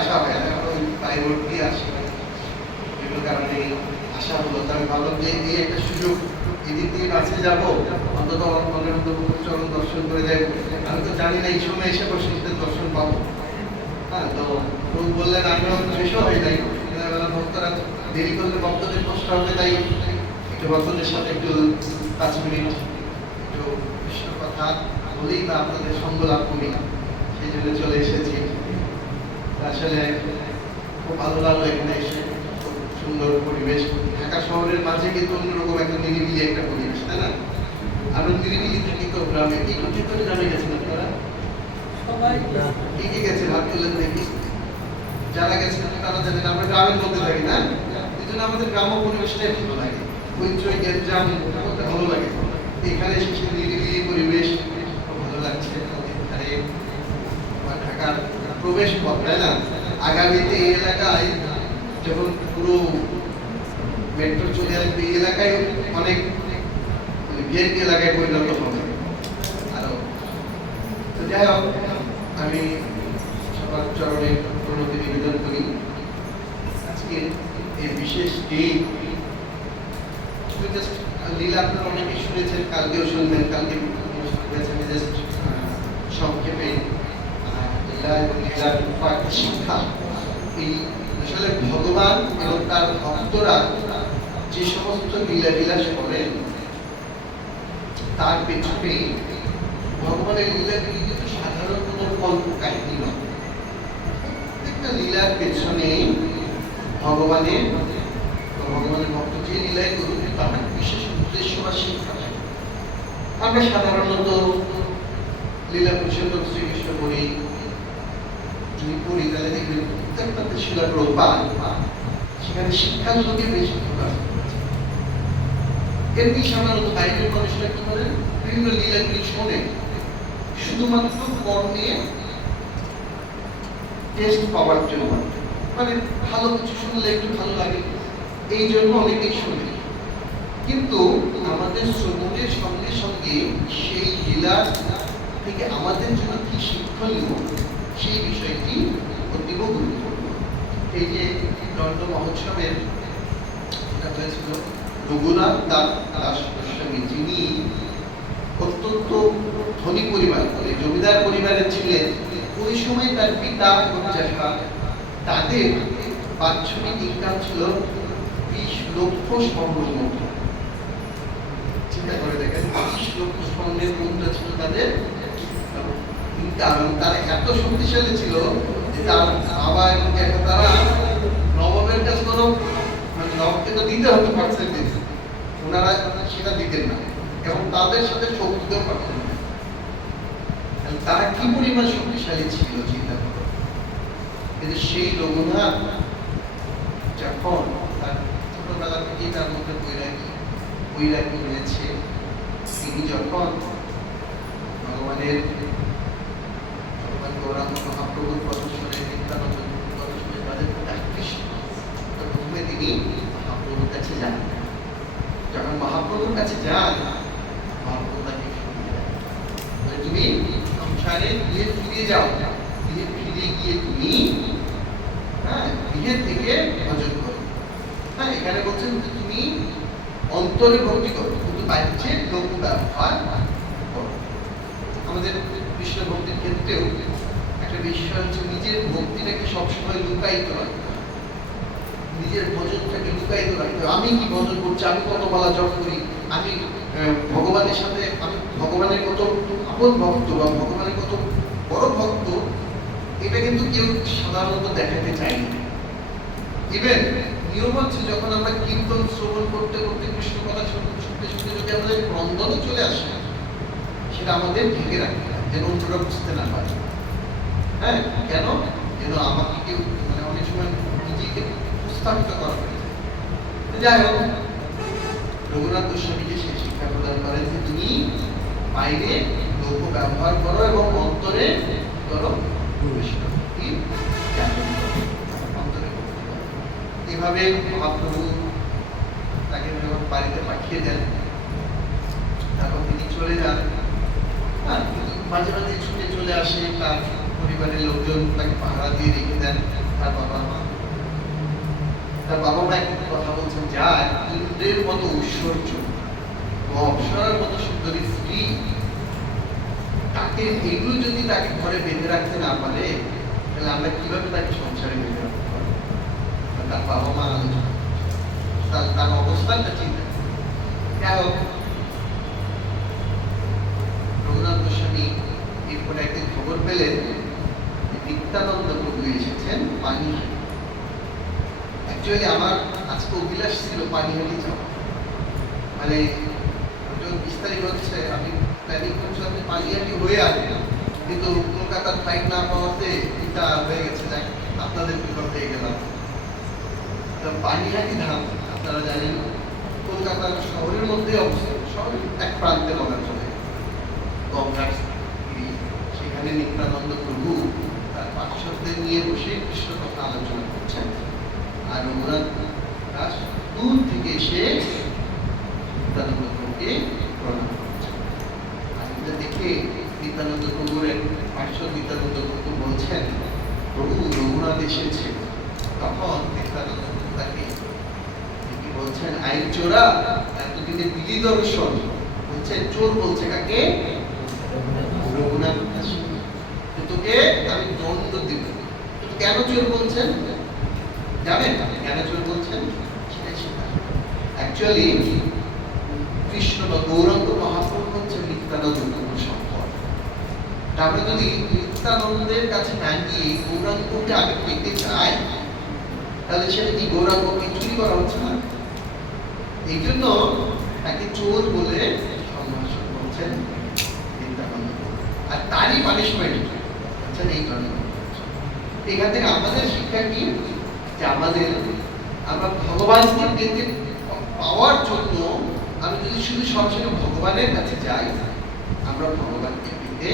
আসা হয় না, ওই বাই রোড দিয়ে আসে, বিভিন্ন কারণে আসা হলো। তো আমি ভাবলাম যে এই একটা সুযোগ, এদিক দিয়ে কাছে যাবো, অন্তত আমার মনের মতো চরণ দর্শন করে যাই। আমি তো জানি না এই সময় এসে বৈষ্ণবদের দর্শন পাবো। হ্যাঁ, তো লোক বললেন আমি শেষও হয়ে যাই, ভক্তরা দেরি করলে ভক্তদের কষ্ট হবে, তাই একটু ভক্তদের সাথে একটু 5 মিনিট একটু কৃষ্ণ কথা বলেই বা আপনাদের সঙ্গ লাভ করি, সেই জন্য চলে এসেছি। আসলে খুব ভালো লাগলো এখানে এসে, খুব সুন্দর পরিবেশ। ঢাকা শহরের মাঝে কিন্তু অন্যরকম একটা নিরিবিলি একটা পরিবেশ, তাই না? আমরা নিরিবিলি থাকি তো গ্রামে। কি করে গ্রামে গেছেন আপনারা? সবাই কি গেছে ভাগ করলেন দেখি। যারা গেছেন তারা জানেন আমরা গ্রামের মধ্যে থাকি না, এই জন্য আমাদের গ্রাম্য পরিবেশটাই ভালো লাগে। হইচই গ্যাঞ্জাম করতে ভালো লাগে। এখানে এসে নিরিবিলি পরিবেশ খুব ভালো লাগছে। এখানে ঢাকার প্রবেশ পথ, তাই না? আগামীতে এই এলাকায় যখন পুরো মেট্রো চলে আসবে, এই এলাকায় অনেক ভিআইপি এলাকায় পরিণত হবে আরো। তো যাই হোক, আমি সবার চরণে প্রণতি নিবেদন করি। আজকে এই বিশেষ দিন লীলা আপনারা অনেকেই শুনেছেন, কালকেও শুনবেন, কালকে জাস্ট সংক্ষেপে লীলা এবং লীলার কয়েকটা শিক্ষা। এই আসলে ভগবান এবং তার ভক্তরা যে সমস্ত লীলা বিলাস করেন তার পেছনে ভগবানের লীলাগুলি কিন্তু সাধারণ কোনো কল্প কাহিনী নয়। প্রত্যেকটা লীলার পেছনে ভগবানের ভক্ত যে লীলাই করুন তার বিশেষ উদ্দেশ্য বা শিক্ষা থাকে। আমরা সাধারণত লীলা পুরুষোত্তম শ্রীকৃষ্ণ করি, যদি করি তাহলে দেখবেন প্রত্যেকটাতে শিলা প্রপাত সেখানে শিক্ষাগুলোকে বেশি প্রকাশ করেছে। এমনি সাধারণত বাইরের মানুষরা কি করেন, বিভিন্ন লীলাগুলি শোনে শুধুমাত্র কর্মে টেস্ট পাওয়ার জন্য, মানে ভালো কিছু শুনলে একটু ভালো লাগে, এই জন্য অনেকেই শুনে। কিন্তু আমাদের শ্রবণের সঙ্গে সঙ্গে সেই লীলা থেকে আমাদের জন্য কি শিক্ষণীয় সেই বিষয়টি অতীব গুরুত্বপূর্ণ। এই যে দণ্ড মহোৎসবের হয়েছিল, রঘুনাথ দাস গোস্বামী যিনি অত্যন্ত ধনী পরিবার, জমিদার পরিবারের ছিলেন, ওই সময় তার পিতা এবং জ্যাঠা তাদের বাৎসরিক ইনকাম ছিল 20 লক্ষ স্বর্ণ মুদ্রা। চিন্তা করে দেখেন, 20 লক্ষ স্বর্ণের মুদ্রা ছিল তাদের ইনকাম। তারা এত শক্তিশালী ছিল যে তার বাবা এবং জ্যাঠা তারা নবাবের কাছে কোনো, মানে নবাবকে তো দিতে হতো পার্সেন্টেজ, ওনারা সেটা দিতেন না এবং তাদের সাথে শক্তিতেও পারতেন না। তারা কি পরিমাণ শক্তিশালী ছিল চিন্তা করো। কিন্তু সেই রঘুনাথ যখন তার ছোটবেলা থেকেই তার মধ্যে বৈরাগী হয়েছে, তিনি যখন ভগবান গৌরাঙ্গ মহাপ্রভুর কথা শুনে, নিত্যানন্দ কথা শুনে তাদের আকৃষ্ট, প্রথমে তিনি মহাপ্রভুর কাছে যান। যখন মহাপ্রভুর কাছে যান, মহাপ্রভু তাকে তুমি সংসারে গিয়ে ফিরে যাও, গিয়ে ফিরে গিয়ে তুমি গৃহের থেকে ভজন করো। হ্যাঁ, এখানে বলছেন যে তুমি অন্তরে ভক্তি করো, কিন্তু বাইরে লোক ব্যবহার করো। আমাদের কৃষ্ণ ভক্তির ক্ষেত্রেও একটা বিষয় হচ্ছে নিজের ভক্তিটাকে সবসময় লুকায়িত রাখতে হবে, নিজের ভজনটাকে লুকায়িত রাখতে হবে। আমি কি ভজন করছি, আমি কত মালা জপ করি, আমি ভগবানের সাথে, আমি ভগবানের কত আপন ভক্ত বা ভগবানের কত বড় ভক্ত, এটা কিন্তু কেউ সাধারণত দেখাতে চায় না। ইভেন নিয়ম হচ্ছে যখন আমরা কীর্তন শ্রবণ করতে করতে কৃষ্ণ কথা শুনতে শুনতে যদি আমাদের ক্রন্দনও চলে আসে, সেটা আমাদের ঢেকে রাখতে হয় যেন অন্যরা বুঝতে না পারে। হ্যাঁ, কেন? যেন আমাকে কেউ, মানে অনেক সময় নিজেকে উপস্থাপিত করা হয়ে যায়। যাই হোক, রঘুনাথ গোস্বামীকে সেই শিক্ষা প্রদান করেন যে তুমি বাইরে লোক ব্যবহার করো এবং অন্তরে করো কৃষ্ণ ভক্তি জ্ঞাপন করো, অন্তরে ভক্তি করো। এভাবে মহাপ্রভু তাকে যখন বাড়িতে পাঠিয়ে দেন, তারপর তিনি চলে যান। হ্যাঁ, মাঝে মাঝে ছুটে চলে আসে, তার পরিবারের লোকজন তাকে পাহারা দিয়ে রেখে দেন। তার বাবা মা একটু কথা বলছেন, যায় ইন্দ্রের মতো ঐশ্বর্য, অপ্সরার মতো সুন্দরী স্ত্রী, তাকে এগুলো যদি তাকে ঘরে বেঁধে রাখতে না পারে, তাহলে আমরা কিভাবে তাকে সংসারে বেঁধে রাখতে পারবো? তার বাবা মা আলোচনা, তার অবস্থানটা চিন্তা। যাই হোক, রঘুনাথ গোস্বামী এরপরে একদিন খবর পেলেন নিত্যানন্দ প্রভু এসেছেন পানিহাটি। অ্যাকচুয়ালি আমার আজকে অভিলাষ ছিল পানিহাটি যাওয়া, মানে যখন 20 তারিখ হচ্ছে, আমি প্ল্যানিং করছি আপনি পানিহাটি হয়ে আসবেন, কিন্তু কলকাতার ফ্লাইট না পাওয়াতে এটা হয়ে গেছে। যাক, আপনাদের বিপদ হয়ে গেলাম। তো পানিহাটি ধাম আপনারা জানেন কলকাতার শহরের মধ্যে অবস্থিত, শহরের এক প্রান্তে বলা চলে, গঙ্গার তীরে। সেখানে নিত্যানন্দ প্রভু তার পার্শ্বদের নিয়ে বসে কৃষ্ণ কথা আলোচনা করছেন, আর রঘুনাথ দাস দূর থেকে এসে নিত্যানন্দ প্রভুকে প্রণাম করছেন। আর এটা দেখে নিত্যানন্দ প্রভুর পার্শ্বদ নিত্যানন্দ প্রভু বলছেন, প্রভু রঘুনাথ এসেছে। তখন নিত্যানন্দ প্রভু তাকে বলছেন, আইন চোরা, এতদিনে বিধি দর্শন। বলছেন চোর, বলছে কাকে? রঘুনাথ দাস। তোকে আমি দণ্ড দিব। কেন চোর বলছেন জানেন? কেন চোর বলছেন? অ্যাকচুয়ালি কৃষ্ণ বা গৌরাঙ্গ মহাপ্রভু হচ্ছে নিত্যানন্দ প্রভুর সম্পদ। আমরা যদি নিত্যানন্দের কাছে না গিয়ে গৌরাঙ্গকে আগে পেতে চাই, তাহলে সেটা কি গৌরাঙ্গকে চুরি করা হচ্ছে না? এই জন্য তাকে চোর বলে সম্ভাষণ করছেন নিত্যানন্দ। আর তারই পানিশমেন্ট হচ্ছেন এই জন্য। এখান থেকে আমাদের শিক্ষা কি, যে আমরা ভগবানকে পেতে পাওয়ার জন্য আমি যদি শুধু সরাসরি ভগবানের কাছে যাই, আমরা ভগবানকে পেতে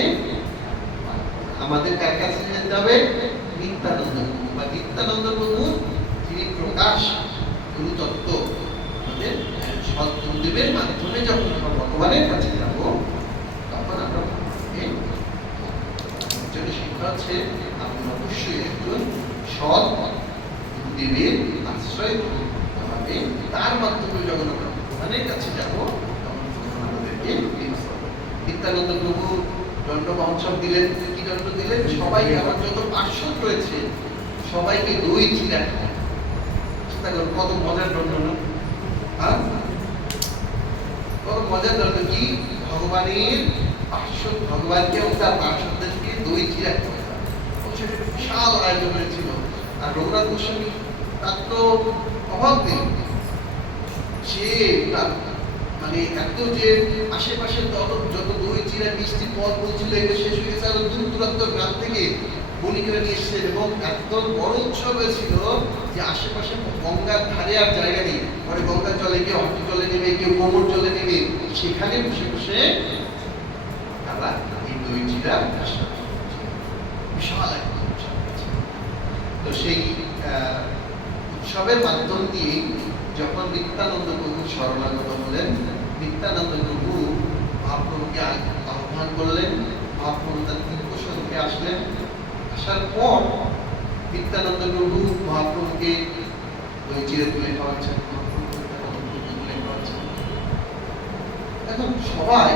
আমাদের কার কাছে যেতে হবে? নিত্যানন্দ প্রভু বা নিত্যানন্দ প্রভু, যিনি প্রকাশ গুরুতত্ত্ব আমাদের সদ্গুরুদেবের মাধ্যমে যখন আমরা ভগবানের কাছে যাব, তখন আমরা ভগবানকে জন্য শিক্ষা হচ্ছে আপনি অবশ্যই একজন সৎ গুরুদেবের আশ্রয় গ্রহণ করতে হবে। তার মাধ্যমে যখন আমরা ভগবানের কাছে যাব, তখন ভগবান আমাদেরকে নিত্যানন্দ প্রভু দণ্ড মহোৎসব দিলেন। কি দণ্ড দিলেন? সবাইকে, আমার যত পার্শ্বদ রয়েছে সবাইকে দই চিরা খায়। চিন্তা করুন, কত মজার দণ্ড না? কত মজার দণ্ড! কি ভগবানের পার্শ্বদ, ভগবানকে এবং তার পার্শ্বদেরকে দই চিরা খায়। সেটা বিশাল আয়োজন হয়েছিল। আর রঘুনাথ গোস্বামী তার তো অভাব নেই, সে মানে এত যে আশেপাশে যত দই চিরা মিষ্টি পদ বলছিল, এগুলো শেষ হয়ে গেছে। আরো দূর দূরান্ত গ্রাম থেকে বণিকেরা নিয়ে এসেছেন, এবং এত বড় উৎসব হয়েছিল যে আশেপাশে গঙ্গার ধারে আর জায়গা নেই। পরে গঙ্গার জলে কেউ হাঁটু জলে নেবে, কেউ কোমর জলে নেবে, সেখানে বসে বসে তারা এই দই চিরা বিশাল এক উৎসব। তো সেই উৎসবের মাধ্যম দিয়ে যখন নিত্যানন্দ প্রভু শরণাগত হলেন, নিত্যানন্দ প্রভু মহাপ্রভুকে আহ্বান করলেন। মহাপ্রভু তার দিব্য স্বরূপে আসলেন। আসার পর নিত্যানন্দ প্রভু মহাপ্রভুকে দই চিড়ে তুলে খাওয়াচ্ছেন। এখন সবাই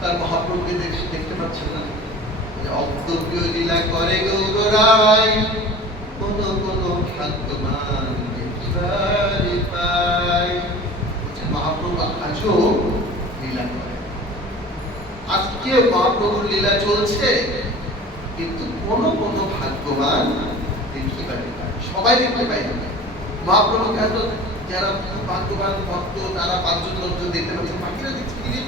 তার মহাপ্রভুকে দেখতে পাচ্ছেন না, অদ্যপ্রিয় লীলা করে গৌরায়, কোন কোন ভাগ্যবান মহাপ্রভু আজও লীলা করে। আজকে মহাপ্রভুর লীলা চলছে, কিন্তু কোন কোন ভাগ্যবান দেখতে পাই, সবাই দেখতে পাই না। মহাপ্রভুকে হয়তো যারা ভাগ্যবান ভক্ত তারা 5 জন 10 জন দেখতে পাচ্ছেন, বাকিরা দেখছে তিনি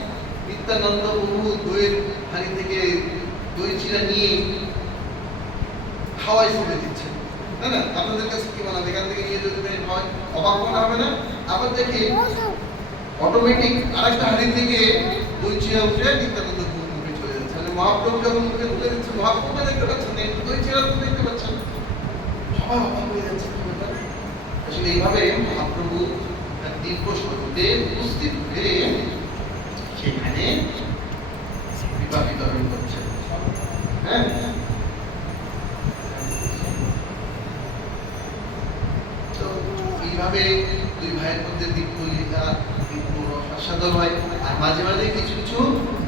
নিত্যানন্দ প্রভু দইয়ের হাঁড়ি থেকে দই চিরা নিয়ে খাওয়াই ফেলে দিচ্ছেন, তাই না? আপনাদের কাছে কি মনে হয়? এখান থেকে নিয়ে যদি হয় অবাক মনে হবে না? আবার দেখি অটোমেটিক আরেকটা হাঁড়ি থেকে দই চিরা উঠে নিত্যানন্দ প্রভু মুখে চলে যাচ্ছে। মানে মহাপ্রভু যখন মুখে তুলে দিচ্ছে, মহাপ্রভু দেখতে পাচ্ছেন, একটু দই চিরা দেখতে পাচ্ছেন, সবাই অবাক হয়ে যাচ্ছে। আসলে এইভাবে মহাপ্রভু তার দিব্য স্বরূপে উপস্থিত হয়ে সেখানে কৃপা বিতরণ করছেন। হ্যাঁ, এইভাবে দুই ভাইয়ের মধ্যে দীপ্তলীলা আস্বাদন হয়। আর মাঝে মাঝে কিছু কিছু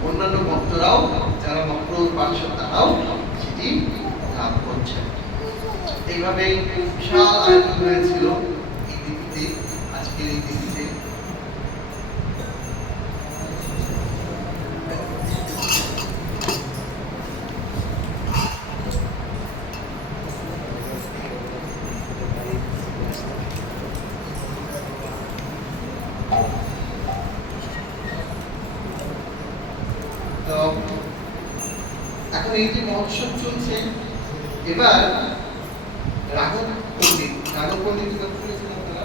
অন্যান্য ভক্তরাও যারা মহাপ্রভুর পার্শ্ব তারাও সেটি লাভ করছেন। এইভাবে বিশাল আয়োজন হয়েছিল এই তিথিতে, আজকের এই তিথিতে। তো এখন এই যে মহোৎসব চলছে, এবার রাঘব পণ্ডিত শুনেছেন আপনারা?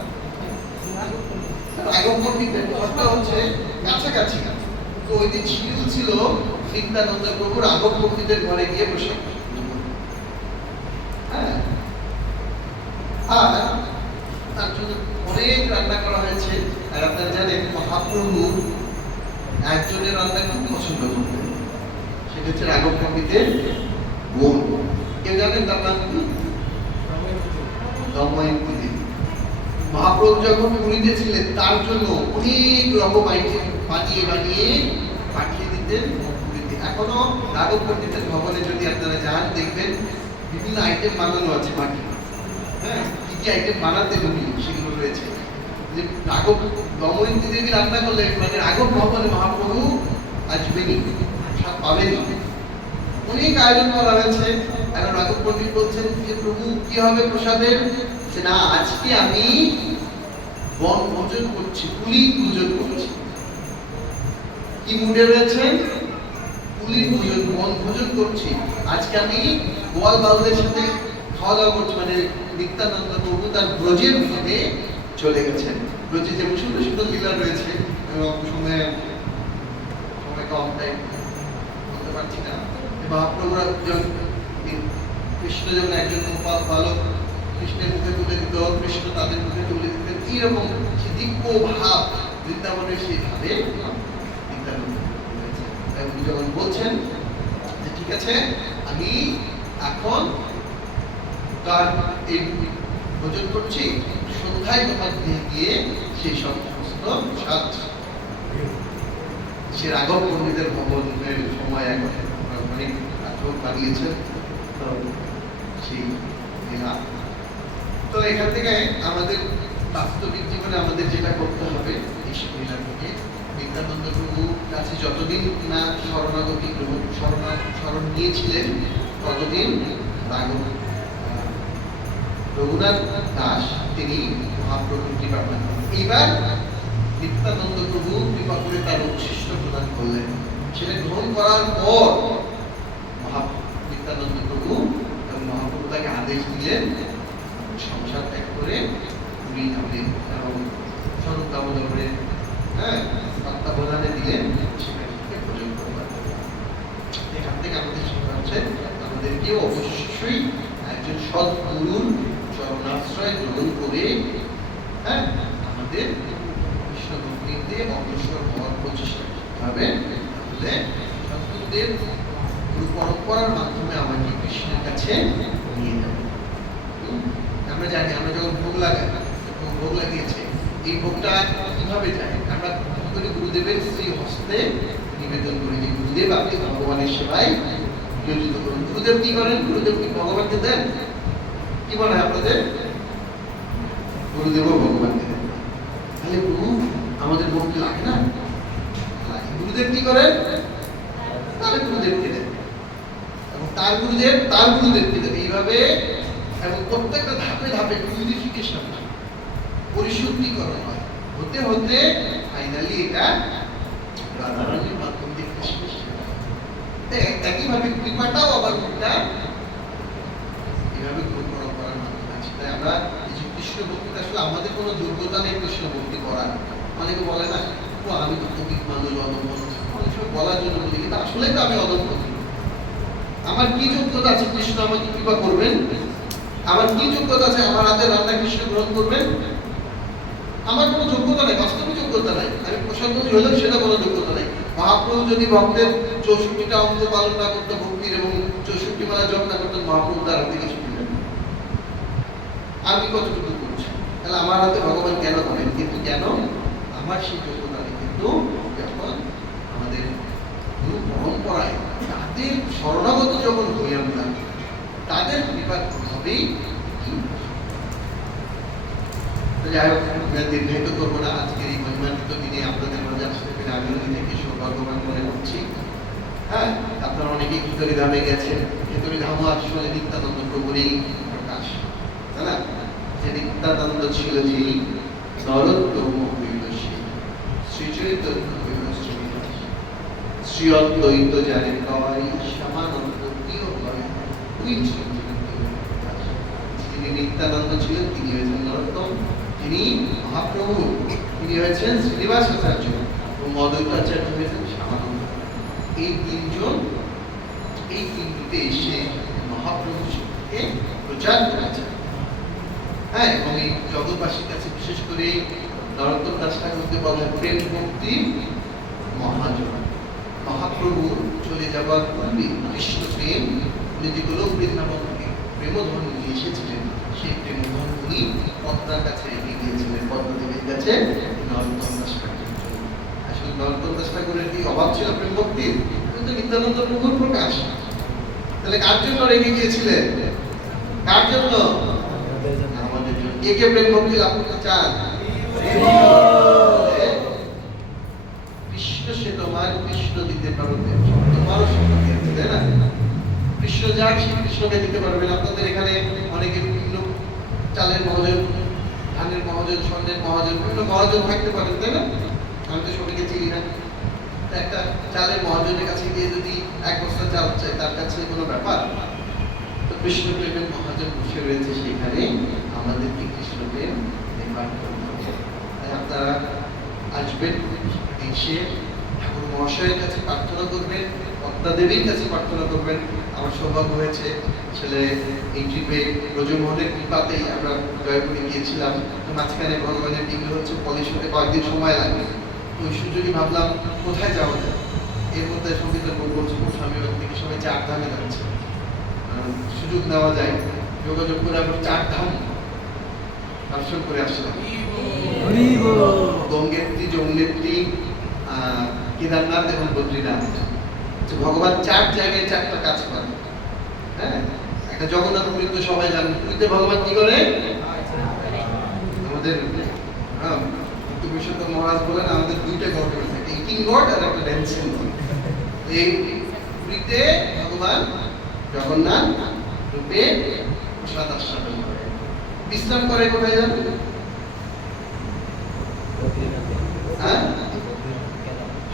রাঘব পণ্ডিতের ঘরটা হচ্ছে কাছাকাছি। তো ওই যে ছিল নিত্যানন্দ প্রভু রাঘব পণ্ডিতের ঘরে গিয়ে বসে, হ্যাঁ, আর তার জন্য অনেক রান্না করা হয়েছে। আর আপনারা জানেন মহাপ্রভু একজনের রান্না খুব পছন্দ করতেন, সেটা হচ্ছে রাঘব পণ্ডিতের বোন। কেউ জানেন তার নাম কি? দময়ন্তী দেবী। মহাপ্রভু যখন পুরীতে ছিলেন তার জন্য অনেক রকম আইটেম বানিয়ে বানিয়ে পাঠিয়ে দিতেন পুরীতে। এখনো রাঘব পণ্ডিতের ভবনে যদি আপনারা যান দেখবেন বিভিন্ন আইটেম বানানো আছে মাটি, হ্যাঁ, কি কি আইটেম বানাতেন উনি সেগুলো রয়েছে। যে রাঘব দময়ন্তী দেবী রান্না করলে মানে রাঘব ভবনে মহাপ্রভু আসবেনই, স্বাদ পাবেনই। অনেক আয়োজন করা হয়েছে। এখন রাঘব পণ্ডিত বলছেন যে প্রভু কি হবে প্রসাদের? যে না, আজকে আমি বন ভোজন করছি, পুলির পূজন করছি। কি মুডে রয়েছেন? পুলির পূজন, বন ভোজন করছি। আজকে আমি গোয়াল বাউলের সাথে খাওয়া দাওয়া করছি। মানে নিত্যানন্দ প্রভু তার ব্রজের মধ্যে চলে গেছেন। ব্রজে যে সুন্দর সুন্দর লীলা রয়েছে, এবং সময় কম, তাই বলতে পারছি না। মহাপ্রভুরা কৃষ্ণ যখন একজন বালক কৃষ্ণের মুখে তুলে দিত, কৃষ্ণ তাদের মুখে তুলে দিতেন, এইরকম সে দিব্য ভাব বৃন্দাবনের সেই ভাবে উনি যখন বলছেন যে ঠিক আছে, আমি এখন তার এই ভোজন করছি, সন্ধ্যায় তোমার দিয়ে গিয়ে সেই সমস্ত সাজ সে রাঘব পণ্ডিতের ভবনের সময় এখন অনেক আগ্রহ বাড়িয়েছেন। তো সেই তো এখান থেকে আমাদের বাস্তবিক জীবনে আমাদের যেটা করতে হবে, এই শিক্ষা থেকে নিত্যানন্দ প্রভুর কাছে যতদিন না শরণাগতি শরণ নিয়েছিলেন ততদিন রাঘব রঘুনাথ দাস তিনি মহাপ্রভুর কৃপা পান। এইবার নিত্যানন্দ প্রভু কৃপা করে তার উচ্ছিষ্ট প্রদান করলেন। সেটা গ্রহণ করার পর নিত্যানন্দ প্রভু এবং মহাপ্রভু তাকে আদেশ দিলেন সংসার ত্যাগ করে পুরী যাবেন এবং স্বরূপ দামোদরের তত্ত্বাবধানে দিলেন সেখান থেকে ভোজন করবেন। এখান থেকে আমাদের শিক্ষা হচ্ছে আমাদেরকেও অবশ্যই একজন সৎ গুরুর চরণাশ্রয় গ্রহণ করে আমাদের কৃষ্ণ ভক্তিতে অগ্রসর হওয়ার প্রচেষ্টা করতে হবে। তাহলে সৎগুরুদের গুরু পরম্পরার মাধ্যমে আমাকে কৃষ্ণের কাছে নিয়ে যাবে। আমরা জানি আমরা যখন ভোগ লাগাই, ভোগ লাগিয়েছে, এই ভোগটা কিভাবে যায়? আমরা গুরুদেবের শ্রী হস্তে নিবেদন করি যে গুরুদেব আপনি ভগবানের সেবায় নিয়োজিত করুন। গুরুদেব কি করেন? গুরুদেব কি ভগবানকে দেন? কি বলে আপনাদের? গুরুদেবও ভগবানকে দেন। তাহলে প্রভু আমাদের ভক্তি লাগে না? গুরুদেব কি করেন? তাহলে গুরুদেবকে দেন, এবং তার গুরুদেব তার গুরুদেবকে দেন। এইভাবে এবং প্রত্যেকটা ধাপে ধাপে পিউরিফিকেশন, পরিশুদ্ধিকরণ হয়। হতে হতে ফাইনালি এটা রাধারানীর মাধ্যম দিয়ে একইভাবে কৃপাটাও আবার এটা এইভাবে গ্রহণ করার মাধ্যমে আছে। তাই আমরা এই যে কৃষ্ণ ভক্তিটা আসলে আমাদের কোনো যোগ্যতা নেই কৃষ্ণ ভক্তি করার। অনেকে বলে না তো আমি তো পবিত্র মানুষ, অদম্য, অনেক সময় বলার জন্য বলি, কিন্তু আসলে তো আমি অদম্য। আমার কি যোগ্যতা আছে কৃষ্ণ আমাকে কৃপা করবেন? আমার কি যোগ্যতা আছে আমার হাতে রান্না কৃষ্ণ গ্রহণ করবেন? আমার কোনো যোগ্যতা নেই, বাস্তবিক যোগ্যতা নাই। আমি প্রসাদমন্ত্রী হলেও সেটা কোনো যোগ্যতা নেই। মহাপ্রভু যদি ভক্তের 64টা অঙ্গ পালন না করতো ভক্তির এবং 64 মালা জপ না করতেন, মহাপ্রভু তার হাতে কিছু দিলেন। আমি কতটুকু করছি? তাহলে আমার হাতে ভগবান কেন ধরেন? কিন্তু কেন? আমার সেই যোগ্যতা নেই, কিন্তু যখন আমাদের গুরু পরম্পরায় তাদের শরণাগত যখন হই আমরা, তাদের কৃপার প্রভাবেই। যাই হোক, দীর্ঘায়িত করবো না। আজকের এই মহিমান্বিত দিনে আপনাদের মাঝে আসতে পেরে আমিও নিজেকে সৌভাগ্যবান মনে করছি। হ্যাঁ, আপনারা অনেকেই খিচুড়ি ধামে গেছেন। খিচুড়ি ধামও আসলে নিত্যানন্দ প্রভুরই প্রকাশ, তাই না? যে নিত্যানন্দ ছিল, যে নরোত্তম হইল সে, শ্রী চৈতন্য হইল শ্রীনিবাস, শ্রী অদ্বৈত জানে কয়, শ্যামানন্দ প্রিয় হয় ওই শ্রী চৈতন্য প্রকাশ। যিনি নিত্যানন্দ ছিলেন তিনি হয়েছেন নরোত্তম, তিনি মহাপ্রভু, তিনি হয়েছেন শ্রীনিবাস আচার্য এবং অদ্বৈত আচার্য হয়েছেন শ্যামানন্দ। এই তিনজন এই তিনটিতে এসে মহাপ্রভু শিবকে প্রচার করেছেন। হ্যাঁ, এবং এই জগৎবাসীর কাছে বিশেষ করে নরোত্তম দাস ঠাকুরকে বলা হয় প্রেম ভক্তি মহাজন। মহাপ্রভু চলে যাবার পূর্বে কৃষ্ণ প্রেম উনি যেগুলো বৃন্দাবন থেকে প্রেমধন নিয়ে এসেছিলেন, সেই প্রেমধন উনি পদ্মার কাছে রেখে গিয়েছিলেন, পদ্মা দেবীর কাছে নরোত্তম দাস ঠাকুরের জন্য। আসলে নরোত্তম দাস ঠাকুরের কি অভাব ছিল প্রেম ভক্তির? কিন্তু নিত্যানন্দ প্রভুর প্রকাশ। তাহলে কার জন্য রেখে গিয়েছিলেন? কার জন্য? আমাদের জন্য। কে কে প্রেম ভক্তি লাভ করতে চান? কৃষ্ণ সে তোমার, কৃষ্ণ দিতে পারবে, তোমারও সঙ্গে দিতে, তাই না? কৃষ্ণ যাক, সে কৃষ্ণকে দিতে পারবেন। আপনাদের এখানে অনেকে বিভিন্ন চালের মহাজন, ধানের মহাজন, স্বর্ণের মহাজন, বিভিন্ন মহাজন থাকতে পারেন, তাই না? আমি তো সবাইকে চিনি না। একটা চালের মহাজনের কাছে গিয়ে যদি এক বস্তা চাল চাই, তার কাছে কোনো ব্যাপার? তো কৃষ্ণ প্রেমের মহাজন বসে রয়েছে সেখানে, আমাদেরকে কৃষ্ণ প্রেম নির্মাণ করতে হবে। তাই আপনারা আসবেন, এসে ঠাকুর মহাশয়ের কাছে প্রার্থনা করবেন, পদ্মা দেবীর কাছে প্রার্থনা করবেন। আমার সৌভাগ্য হয়েছে, ছেলে এই ট্রিপে ব্রজমোহনের কৃপাতেই আমরা জয়পুরে গিয়েছিলাম। মাঝখানে ভগবানের বিগ্রহ হচ্ছে, পলিশ হতে কয়েকদিন সময় লাগবে। ওই সুযোগই ভাবলাম কোথায় যাওয়া যায়। এর মধ্যে সঙ্গীতের বলছে স্বামী থেকে সবাই 4 ধামে যাচ্ছে, সুযোগ নেওয়া যায়, যোগাযোগ করে আমরা 4 ধাম দর্শন করে আসলাম। গঙ্গোত্রী, যমুনোত্রী, কেদারনাথ এবং বদ্রীনাথ। ভগবান 4 জায়গায় 4টা কাজ করেন। হ্যাঁ, একটা জগন্নাথ পুরী তো সবাই জানেন। পুরীতে ভগবান কি করে? আমাদের বিশ্বনাথ মহারাজ বলেন আমাদের 2টা গড রয়েছে, একটা ইটিং গড আর একটা ড্যান্সিং গড। এই পুরীতে ভগবান জগন্নাথ রূপে প্রসাদ আস্বাদন করে। বিশ্রাম করে কোথায় যান? হ্যাঁ,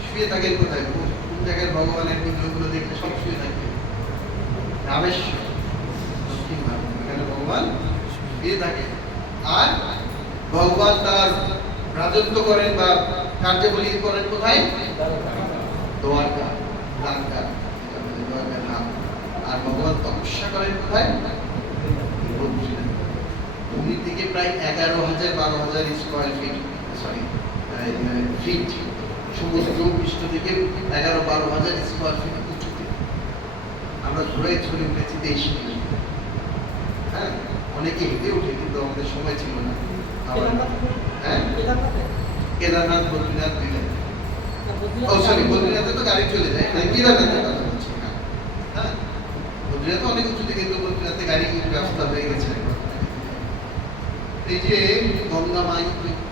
শুয়ে থাকেন কোথায়? কোন জায়গায় ভগবানের বিগ্রহগুলো দেখলে সব শুয়ে থাকবে? রামেশ্বর, দক্ষিণ ভারত, এখানে ভগবান শুয়ে থাকে। আর ভগবান তার রাজত্ব করেন বা কার্যাবলী করেন কোথায়? দ্বারকা, লঙ্কা, দ্বারকা ধাম। আর ভগবান তপস্যা করেন কোথায়? ভূমি থেকে প্রায় 11,000-12,000 স্কয়ার ফিট, সরি ফিট, সমুদ্র পৃষ্ঠ থেকে 11-12,000 স্কয়ার ফিট উঁচুতে আমরা ঘোড়ায় চড়ে উঠেছি 23 কিলোমিটার। হ্যাঁ, অনেকে হেঁটে উঠে, কিন্তু আমাদের সময় ছিল না। হ্যাঁ, কেদারনাথ, বদ্রীনাথ দিলে, ও সরি, বদ্রীনাথে তো গাড়ি চলে যায়, কেদারনাথের কথা বলছি। হ্যাঁ, বদ্রীনাথে অনেক উঁচুতে, কিন্তু বদ্রীনাথে গাড়ি ব্যবস্থা হয়ে গেছে। এই যে গঙ্গা মাই,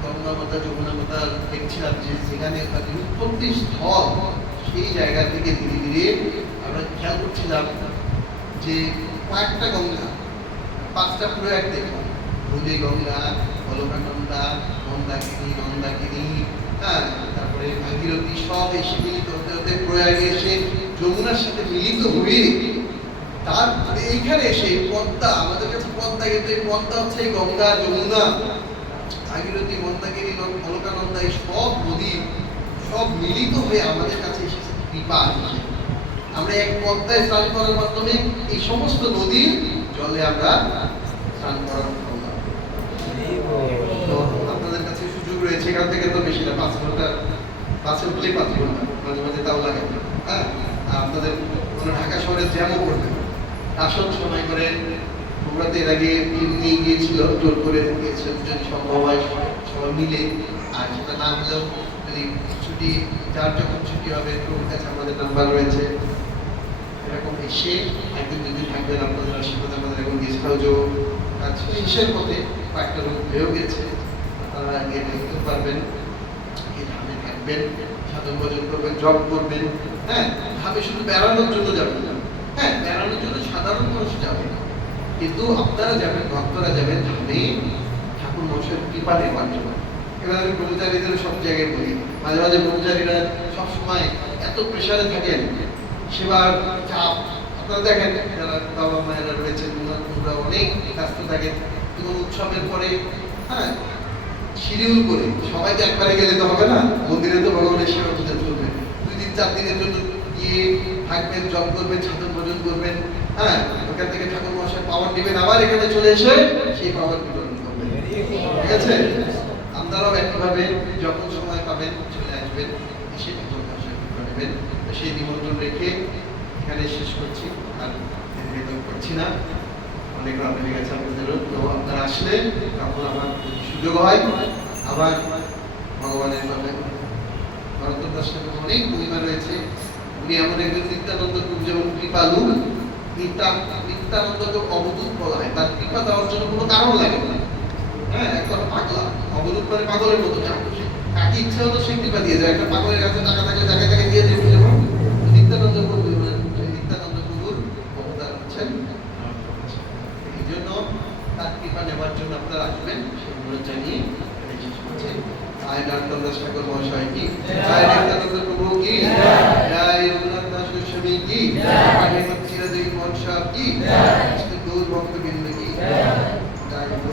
গঙ্গা মাতা, যমুনা মাতা দেখছিলাম যে সেখানে উৎপত্তি স্থল, সেই জায়গা থেকে ধীরে ধীরে আমরা খেয়াল করছিলাম যে কয়েকটা গঙ্গা, 5টা প্রয়াগ দেখলাম। ভুলি গঙ্গা, অলকানন্দা, মন্দাকিনী, হ্যাঁ, তারপরে ভাগীরথী, সব এসে মিলিত হতে হতে প্রয়াগে এসে যমুনার সাথে মিলিত হয়ে তারপরে এইখানে এসে পদ্মা, আমাদের কাছে পদ্মা, কিন্তু এই পদ্মা হচ্ছে এই গঙ্গা, যমুনা, ভাগীরথী, মন্দাকিনী, অলকানন্দা, এই সব নদী সব মিলিত হয়ে আমাদের কাছে এসেছে কৃপা। আমরা এক পদ্মায় স্নান করার মাধ্যমে এই সমস্ত নদীর জলে আমরা স্নান করার করলাম। তো আপনাদের কাছে সুযোগ রয়েছে, এখান থেকে তো বেশি না, 5 ঘন্টা, বাসে উঠলেই 5 ঘন্টা, মাঝে মাঝে তাও লাগে। হ্যাঁ, আপনাদের কোনো ঢাকা শহরে জ্যামও করতে আসন সময় করে বগুড়াতে এর আগে নিয়ে গিয়েছিল, জোর করে গিয়েছে, যদি সম্ভব হয় সবাই মিলে। আর সেটা না হলেও যদি ছুটি, যার যখন ছুটি হবে প্রভুর কাছে আমাদের নাম্বার রয়েছে, এরকম এসে একদিন দুদিন থাকবেন আপনাদের আশীর্বাদ। আমাদের এখন গেস্ট হাউসও কাজ শেষের পথে, কয়েকটা রোগ হয়েও গেছে, আপনারা গিয়ে থাকতে পারবেন, ধামে থাকবেন, সাধন ভজন করবেন, জব করবেন। হ্যাঁ, ধামে শুধু বেড়ানোর জন্য যাবেন না, হ্যাঁ বেড়ানোর জন্য সাধারণ মানুষ যাবে, কিন্তু আপনারা যাবেন, ভক্তরা যাবেন ধামে ঠাকুর মশাইয়ের কৃপা নেওয়ার জন্য। এবার আমি ব্রহ্মচারীদের সব জায়গায় বলি, মাঝে মাঝে ব্রহ্মচারীরা সবসময় এত প্রেশারে থাকেন, সেবার চাপ। আপনারা দেখেন যারা বাবা মায়েরা রয়েছেন, ওরা অনেক ব্যস্ত থাকেন, কোনো উৎসবের পরে হ্যাঁ শিডিউল করে সবাইকে একবারে গেলে তো হবে না, মন্দিরে তো ভগবানের সেবা পূজা চলবে, 2 দিন 4 দিনের জন্য গিয়ে থাকবেন, জব করবেন, সাধন ভজন করবেন, হ্যাঁ ওখান থেকে ঠাকুর মশাই পাওয়ার নেবেন, আবার এখানে চলে এসে সেই পাওয়ার বিতরণ করবেন। ঠিক আছে, আপনারাও একইভাবে যখন সময় পাবেন চলে আসবেন, এসে ঠাকুর মশাই নেবেন। সেই নিমন্ত্রণ রেখে এখানে শেষ করছি, আর বেতন করছি না, অনেক রাত হয়ে গেছে আপনাদেরও। তো আপনারা আসলে তখন আমার সুযোগ হয় আবার ভগবানের কথা। ভরত দাস অনেক মহিমা রয়েছে, উনি এমন একজন নিত্যানন্দ প্রভু, যেমন কৃপালু। নিত্যানন্দকে অবধূত বলা হয়, তার কৃপা দেওয়ার জন্য কোনো কারণ লাগে না। হ্যাঁ, একটা পাগলা, অবধূত মানে পাগলের মতো, কাকে ইচ্ছা হলো সে কৃপা দিয়ে যায়। একটা পাগলের কাছে টাকা থাকলে যাকে তাকে দিয়ে দেবে, যেমন নিত্যানন্দ প্রভু, নিত্যানন্দ প্রভুর অবতার হচ্ছেন। এই জন্য তার কৃপা নেওয়ার জন্য আপনারা আসবেন, সেগুলো জানিয়ে শেষ করছেন। জয় নারায়ণ দাস ঠাকুর মহাশয় কি, জয় নিত্যানন্দ প্রভু কি, জয় রঘুনাথ দাস গোস্বামী কি, জয় চিরদেবী মনসা কি।